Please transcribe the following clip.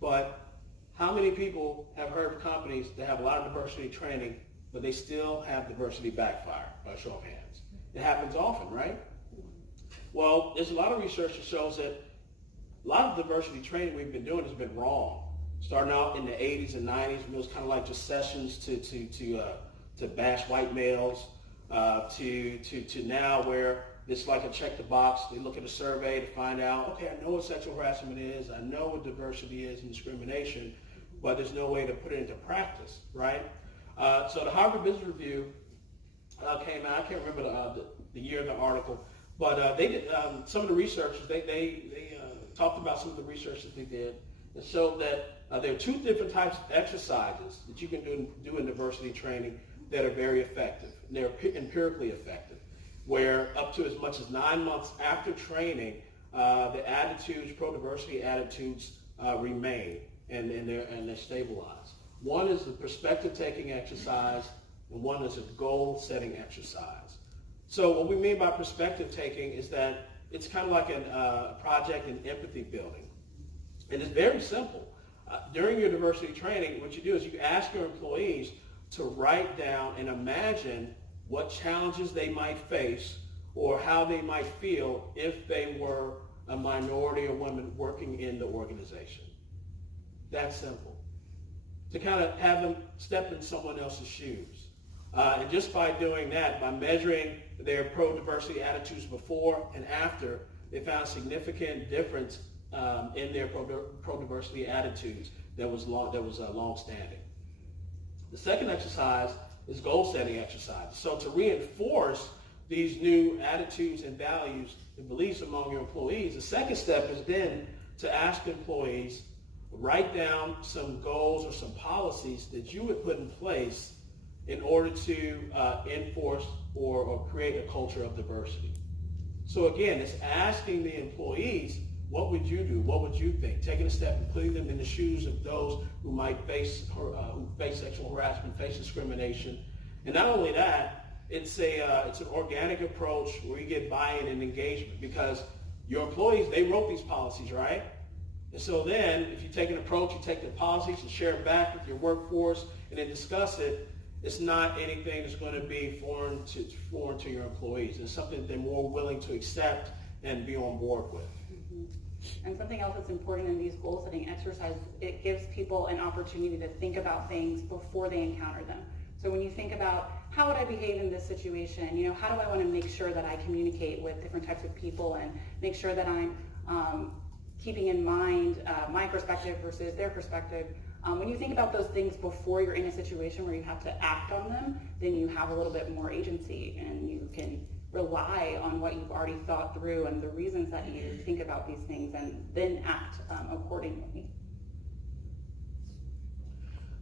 But how many people have heard of companies that have a lot of diversity training, but they still have diversity backfire? By a show of hands. It happens often, right? Well, there's a lot of research that shows that a lot of diversity training we've been doing has been wrong. Starting out in the 80s and 90s, it was kind of like just sessions to bash white males, to now where it's like a check the box. They look at a survey to find out, okay, I know what sexual harassment is, I know what diversity is and discrimination, but there's no way to put it into practice, right? So the Harvard Business Review came out. I can't remember the year of the article, but they did some of the researchers. They talked about some of the research that they did and showed that there are two different types of exercises that you can do in diversity training that are very effective. And they're empirically effective, where up to as much as 9 months after training, the attitudes, pro-diversity attitudes, remain and they're stabilized. One is the perspective-taking exercise, and one is a goal-setting exercise. So what we mean by perspective-taking is that it's kind of like a project in empathy building. And it's very simple. During your diversity training, what you do is you ask your employees to write down and imagine what challenges they might face or how they might feel if they were a minority or women working in the organization. That's simple. To kind of have them step in someone else's shoes. And just by doing that, by measuring their pro-diversity attitudes before and after, they found a significant difference in their pro-diversity attitudes that was long-standing. The second exercise is goal-setting exercise. So to reinforce these new attitudes and values and beliefs among your employees, the second step is then to ask employees, write down some goals or some policies that you would put in place in order to enforce or create a culture of diversity. So again, it's asking the employees, what would you do? What would you think? Taking a step and putting them in the shoes of those who might face sexual harassment, face discrimination. And not only that, it's an organic approach where you get buy-in and engagement, because your employees, they wrote these policies, right? And so then, if you take an approach, you take the policies and share it back with your workforce and then discuss it, it's not anything that's going to be foreign to your employees. It's something that they're more willing to accept and be on board with. And something else that's important in these goal-setting exercises, it gives people an opportunity to think about things before they encounter them. So when you think about, how would I behave in this situation? How do I want to make sure that I communicate with different types of people and make sure that I'm keeping in mind my perspective versus their perspective. When you think about those things before you're in a situation where you have to act on them, then you have a little bit more agency and you can rely on what you've already thought through and the reasons that you think about these things and then act accordingly.